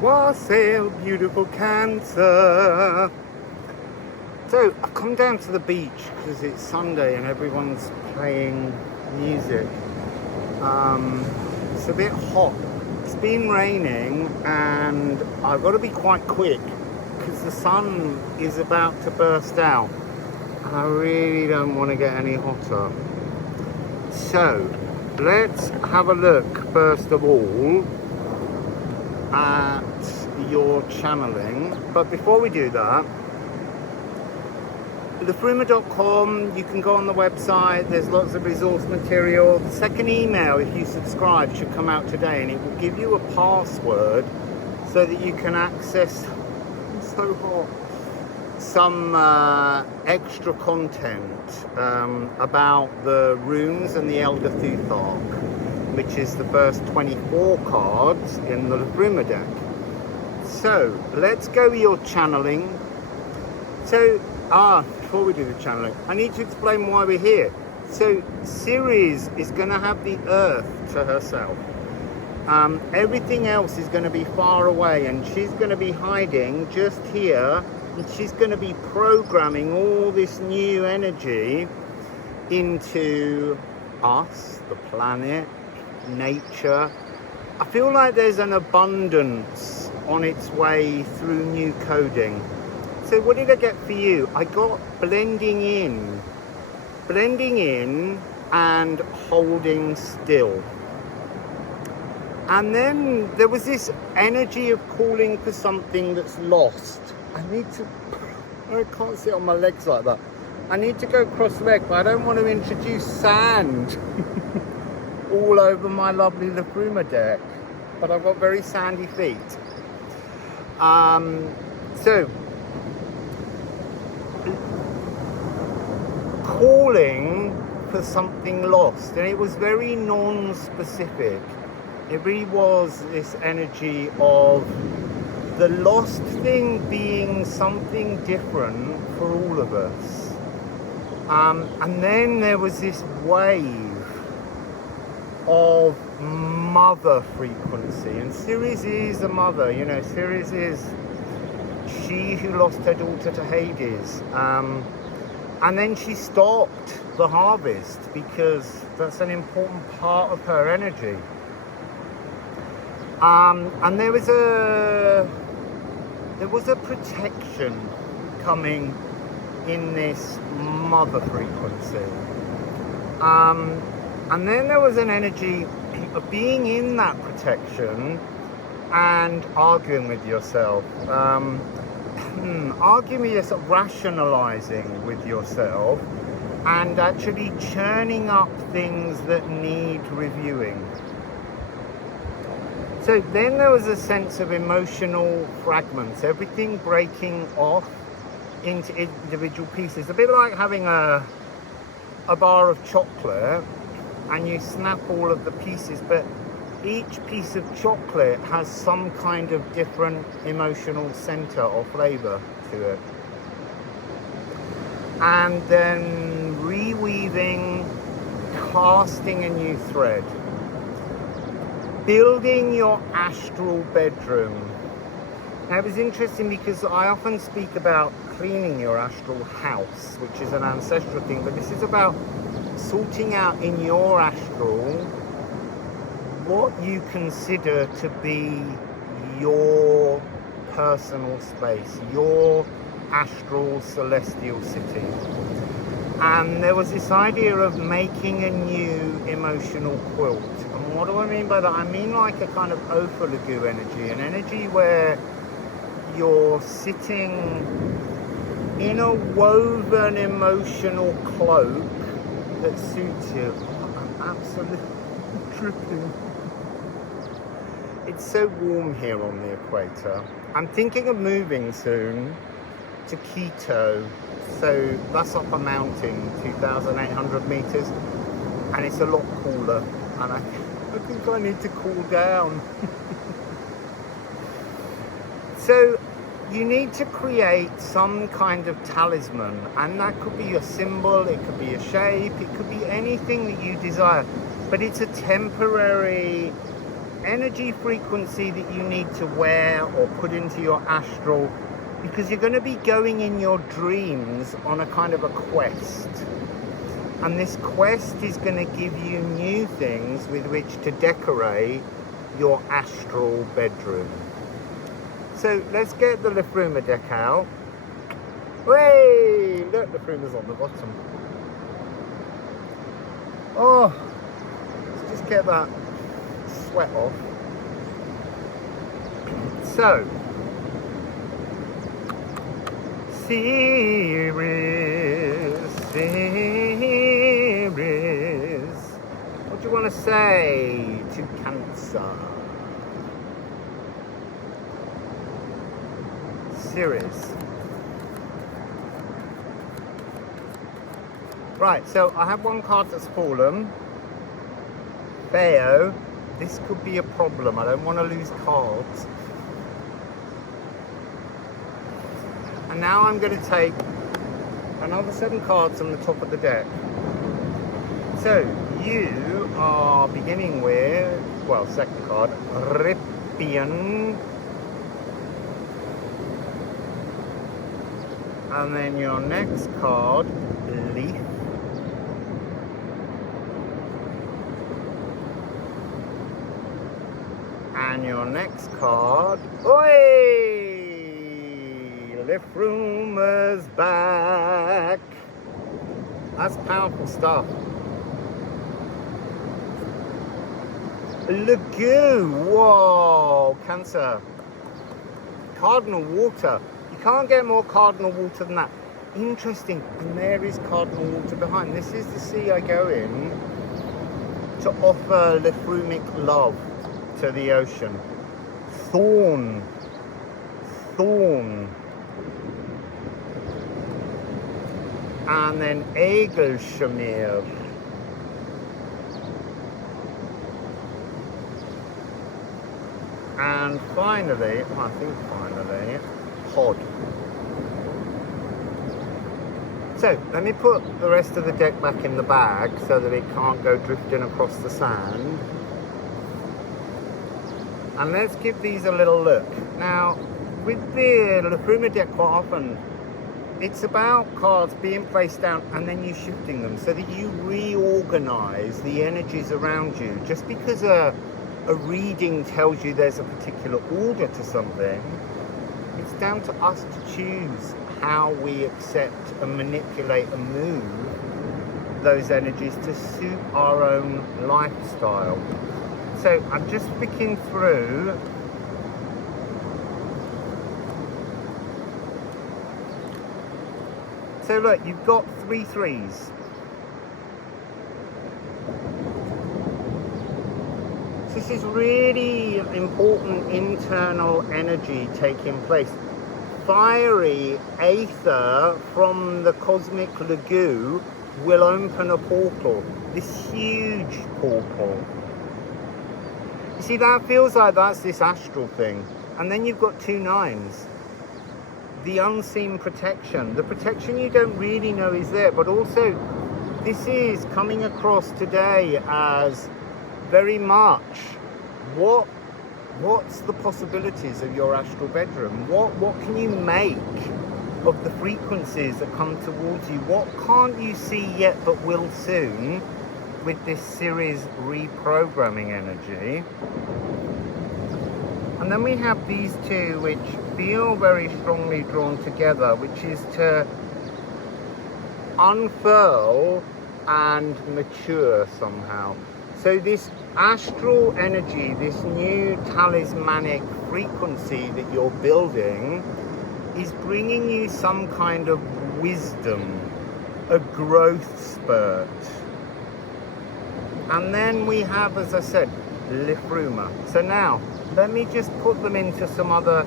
Wassail, beautiful Cancer. So I've come down to the beach because it's Sunday and everyone's playing music. It's a bit hot. It's been raining and I've got to be quite quick because the sun is about to burst out and I really don't want to get any hotter. So let's have a look first of all at your channeling. But before we do that, Liffruma.com, you can go on the website, there's lots of resource material. The second email, if you subscribe, should come out today and it will give you a password so that you can access some extra content about the runes and the Elder Thuthark, which is the first 24 cards in the Liffruma deck. So let's go with your channeling. So before we do the channeling, I need to explain why we're here. So Ceres is going to have the earth to herself. Everything else is going to be far away and she's going to be hiding just here, and she's going to be programming all this new energy into us, the planet, nature. I feel like there's an abundance on its way through new coding. So what did I get for you? I got blending in and holding still. And then there was this energy of calling for something that's lost. I can't sit on my legs like that. I need to go cross-legged, but I don't want to introduce sand all over my lovely Liffruma deck. But I've got very sandy feet. So, calling for something lost, and it was very non-specific. It really was this energy of the lost thing being something different for all of us. And then there was this wave of mother frequency, and Ceres is a mother, you know. Ceres is she who lost her daughter to Hades, and then she stopped the harvest because that's an important part of her energy. And there was a protection coming in this mother frequency. And then there was an energy of being in that protection and arguing with yourself. Arguing with yourself, rationalizing with yourself, and actually churning up things that need reviewing. So then there was a sense of emotional fragments, everything breaking off into individual pieces. A bit like having a bar of chocolate and you snap all of the pieces, but each piece of chocolate has some kind of different emotional center or flavor to it. And then reweaving, casting a new thread. Building your astral bedroom. Now it was interesting because I often speak about cleaning your astral house, which is an ancestral thing, but this is about sorting out in your astral what you consider to be your personal space, your astral celestial city. And there was this idea of making a new emotional quilt. And what do I mean by that? I mean like a kind of Ophalagu energy, an energy where you're sitting in a woven emotional cloak that suits you. I'm absolutely dripping. It's so warm here on the equator. I'm thinking of moving soon to Quito. So that's up a mountain, 2,800 meters, and it's a lot cooler. And I think I need to cool down. So you need to create some kind of talisman, and that could be a symbol, it could be a shape, it could be anything that you desire. But it's a temporary energy frequency that you need to wear or put into your astral, because you're going to be going in your dreams on a kind of a quest. And this quest is going to give you new things with which to decorate your astral bedroom. So let's get the Liffruma deck out. Hey, look, Liffruma's on the bottom. Oh, let's just get that sweat off. So, Ceres, Ceres, what do you want to say to Cancer? Ceres. Right, so I have one card that's fallen. Theo, this could be a problem. I don't want to lose cards. And now I'm going to take another 7 cards on the top of the deck. So you are beginning with, well, second card, Rippian. And then your next card, Leaf. And your next card, oi! Liffruma's back. That's powerful stuff. Lagoon, whoa, Cancer. Cardinal water. You can't get more cardinal water than that. Interesting, and there is cardinal water behind. This is the sea I go in to offer Liffrumic love to the ocean. Thorn. Thorn. And then Egelshamir. And finally, I think finally, Pod. So, let me put the rest of the deck back in the bag so that it can't go drifting across the sand. And let's give these a little look. Now, with the Liffruma deck, quite often, it's about cards being placed down and then you shifting them so that you reorganize the energies around you. Just because a reading tells you there's a particular order to something, it's down to us to choose how we accept and manipulate and move those energies to suit our own lifestyle. So I'm just flicking through. So look, you've got 3 threes. So this is really important internal energy taking place. Fiery aether from the cosmic lagoon will open a portal. This huge portal. You see, that feels like that's this astral thing. And then you've got 2 9s. The unseen protection. The protection you don't really know is there, but also this is coming across today as very much what's the possibilities of your astral bedroom? What can you make of the frequencies that come towards you? What can't you see yet but will soon with this Ceres reprogramming energy? And then we have these 2 which feel very strongly drawn together, which is to unfurl and mature somehow. So this astral energy, this new talismanic frequency that you're building is bringing you some kind of wisdom, a growth spurt. And then we have, as I said, Liffruma. So now, let me just put them into some other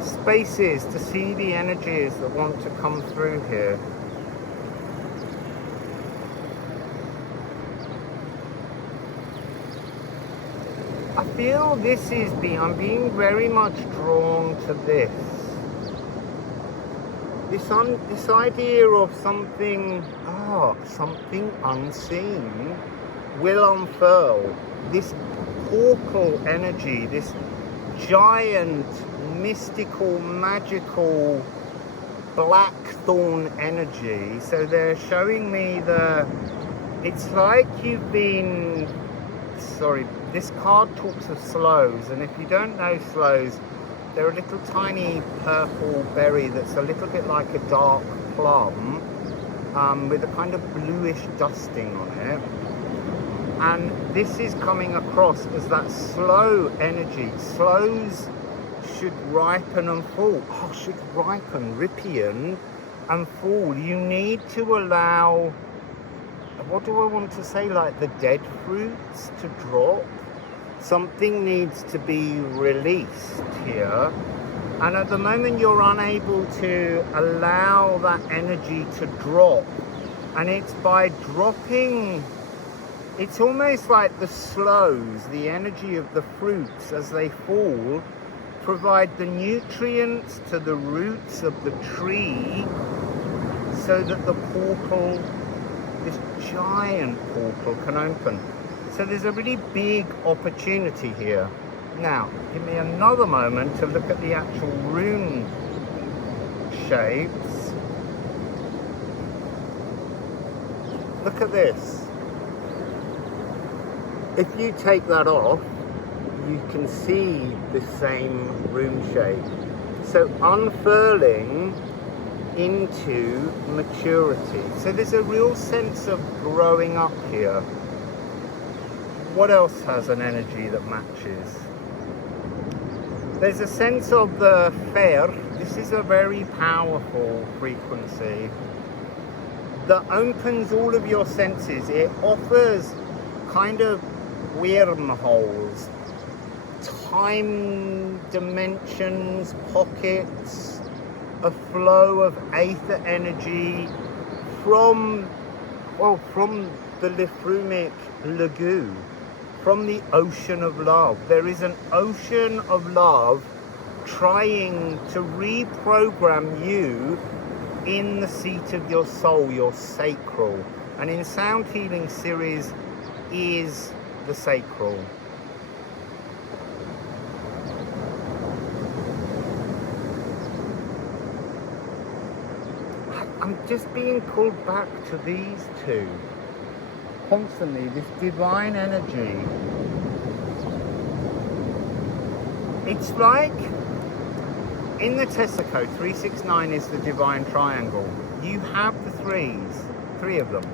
spaces to see the energies that want to come through here. I feel this is I'm being very much drawn to this. This idea of something unseen will unfurl. This portal energy, this giant, mystical, magical blackthorn energy. So they're showing me it's like you've been, sorry, this card talks of sloes, and if you don't know sloes, they're a little tiny purple berry that's a little bit like a dark plum, with a kind of bluish dusting on it. And this is coming across as that slow energy. Sloes should ripen and fall. Oh, should ripen, ripen and fall. You need to allow, what do I want to say, like the dead fruits to drop. Something needs to be released here. And at the moment you're unable to allow that energy to drop. And it's by dropping, it's almost like the sloes, the energy of the fruits as they fall, provide the nutrients to the roots of the tree so that the portal, this giant portal, can open. So there's a really big opportunity here. Now, give me another moment to look at the actual rune shapes. Look at this. If you take that off, you can see the same rune shape. So unfurling into maturity. So there's a real sense of growing up here. What else has an energy that matches? There's a sense of the fair. This is a very powerful frequency that opens all of your senses. It offers kind of wormholes, time dimensions, pockets, a flow of aether energy from the Liffrumic lagoon, from the ocean of love. There is an ocean of love trying to reprogram you in the seat of your soul, your sacral. And in sound healing, Ceres is the sacral. I'm just being pulled back to these two. Constantly, this divine energy. It's like, in the Tessico, 369 is the divine triangle. You have the threes, three of them.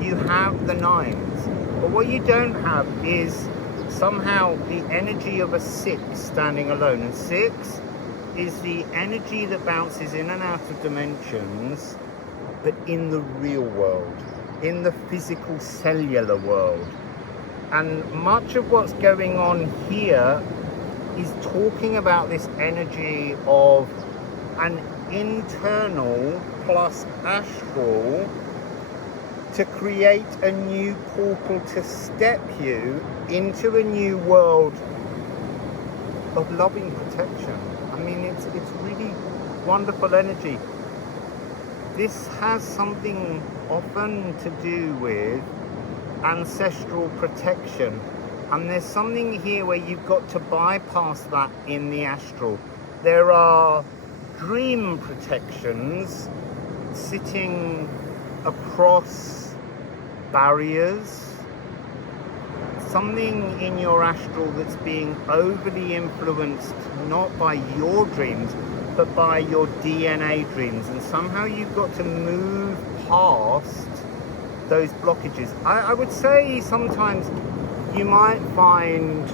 You have the nines. But what you don't have is somehow the energy of a 6 standing alone. And 6 is the energy that bounces in and out of dimensions, but in the real world, in the physical cellular world. And much of what's going on here is talking about this energy of an internal plus astral to create a new portal to step you into a new world of loving protection. I mean, it's really wonderful energy. This has something often to do with ancestral protection. And there's something here where you've got to bypass that in the astral. There are dream protections sitting across barriers. Something in your astral that's being overly influenced not by your dreams, but by your DNA dreams. And somehow you've got to move past those blockages. I would say sometimes you might find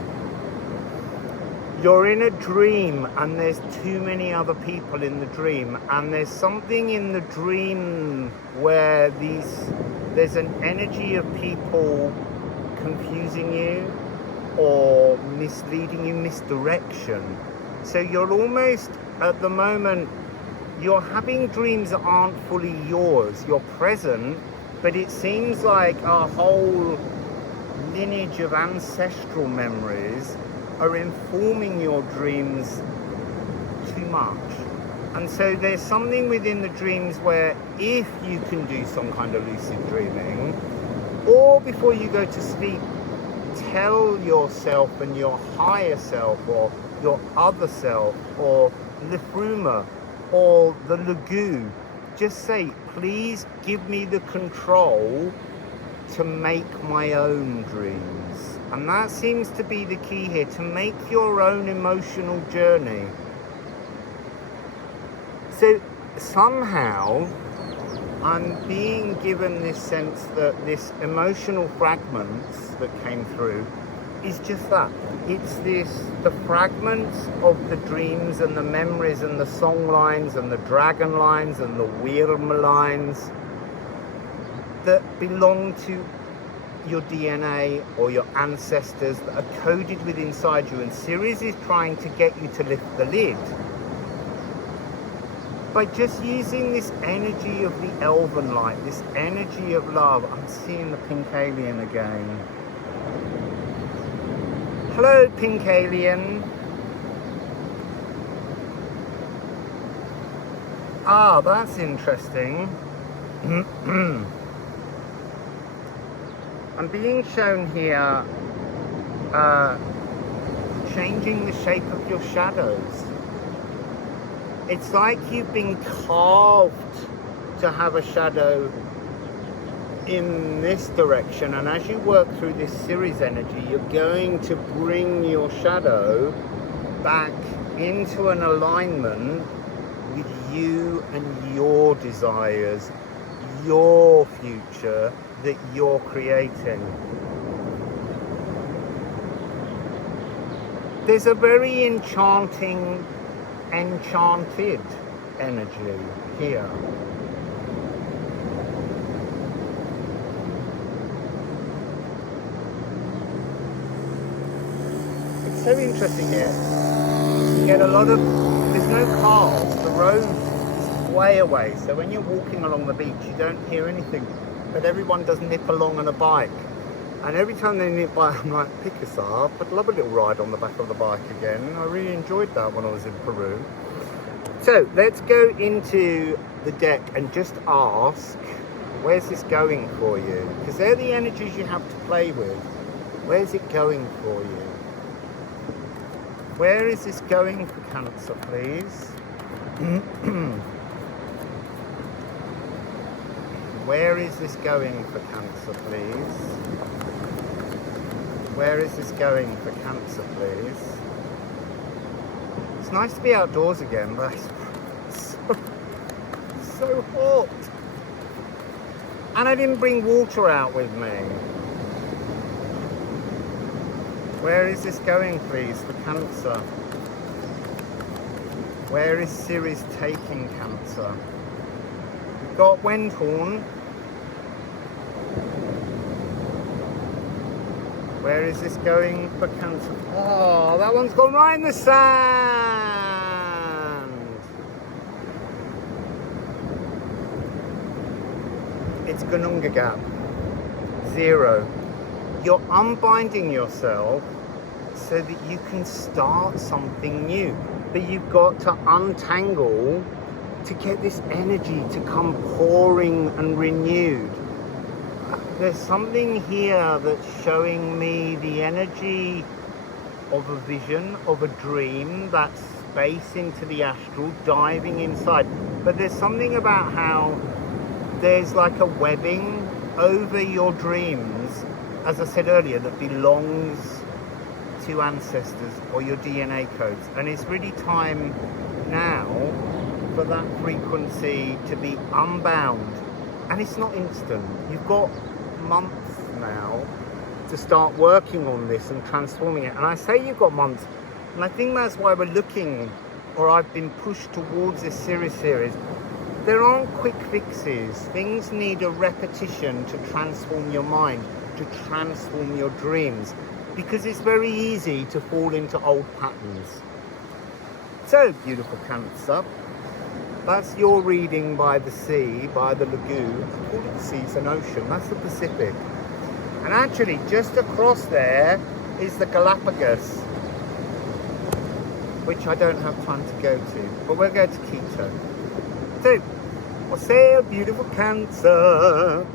you're in a dream and there's too many other people in the dream, and there's something in the dream where there's an energy of people confusing you or misleading you, misdirection. So you're almost, at the moment, you're having dreams that aren't fully yours. You're present, but it seems like a whole lineage of ancestral memories are informing your dreams too much. And so there's something within the dreams where if you can do some kind of lucid dreaming, or before you go to sleep, tell yourself and your higher self, or your other self, or Liffruma, or the Lagoon, just say, please give me the control to make my own dreams. And that seems to be the key here, to make your own emotional journey. So somehow I'm being given this sense that this emotional fragments that came through is just that. It's the fragments of the dreams and the memories and the song lines and the dragon lines and the worm lines that belong to your DNA or your ancestors, that are coded within inside you. And Ceres is trying to get you to lift the lid by just using this energy of the elven light, this energy of love. I'm seeing the pink alien again. Hello, pink alien. Ah, that's interesting. I'm being shown here changing the shape of your shadows. It's like you've been carved to have a shadow in this direction, and as you work through this Ceres energy, you're going to bring your shadow back into an alignment with you and your desires, your future that you're creating. There's a very enchanted energy here. It's so interesting here. You get a lot of, there's no cars, the road is way away, so when you're walking along the beach you don't hear anything, but everyone does nip along on a bike. And every time they nip by, I'm like, pick us up. I'd love a little ride on the back of the bike again. I really enjoyed that when I was in Peru. So let's go into the deck and just ask, where's this going for you? Because they're the energies you have to play with. Where's it going for you? Where is this going for Cancer, please? Where is this going for Cancer, please? Where is this going for Cancer, please? It's nice to be outdoors again, but it's so hot. And I didn't bring water out with me. Where is this going, please, for Cancer? Where is Ceres taking Cancer? We've got Windhorn. Where is this going for Cancer? Oh, that one's gone right in the sand. It's Gunungagat. 0. You're unbinding yourself so that you can start something new. But you've got to untangle to get this energy to come pouring and renewed. There's something here that's showing me the energy of a vision, of a dream, that space into the astral, diving inside. But there's something about how there's like a webbing over your dreams, as I said earlier, that belongs to ancestors or your DNA codes. And it's really time now for that frequency to be unbound. And it's not instant. You've got months now to start working on this and transforming it. And I say you've got months, and I think that's why we're looking, or I've been pushed towards this series. There aren't quick fixes. Things need a repetition to transform your mind, to transform your dreams, because it's very easy to fall into old patterns. So, beautiful Cancer, that's your reading by the sea, by the lagoon. I call it the sea, it's an ocean. That's the Pacific. And actually, just across there is the Galapagos, which I don't have time to go to. But we'll go to Quito. So, Wassail, beautiful Cancer.